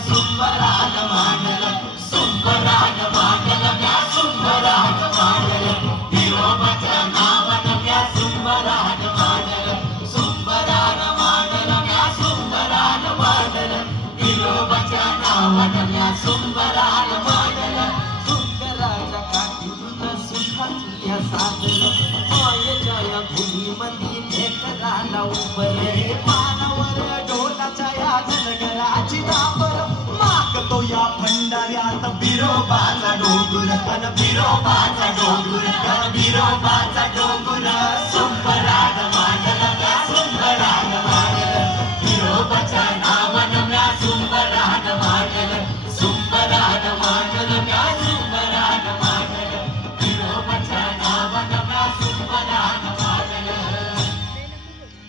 सुंबरान मांडल सुंबरान मांडल म्या सुंबरान मांडल विरोबाच्या नावानं म्या सुंबरान मांडल सुंबरान मांडल म्या सुंबरान मांडल विरोबाच्या नावानं म्या सुंबरान मांडल सुंदराच्या काठीतून सुखाची या सादर मायेच्या या भूमीमध्ये लेकराला उभरे मानावर ढोलाच्या या घरघराची दाबर तो या भंडाऱ्यात बिरोबाचा डोंगर अन बिरोबाचा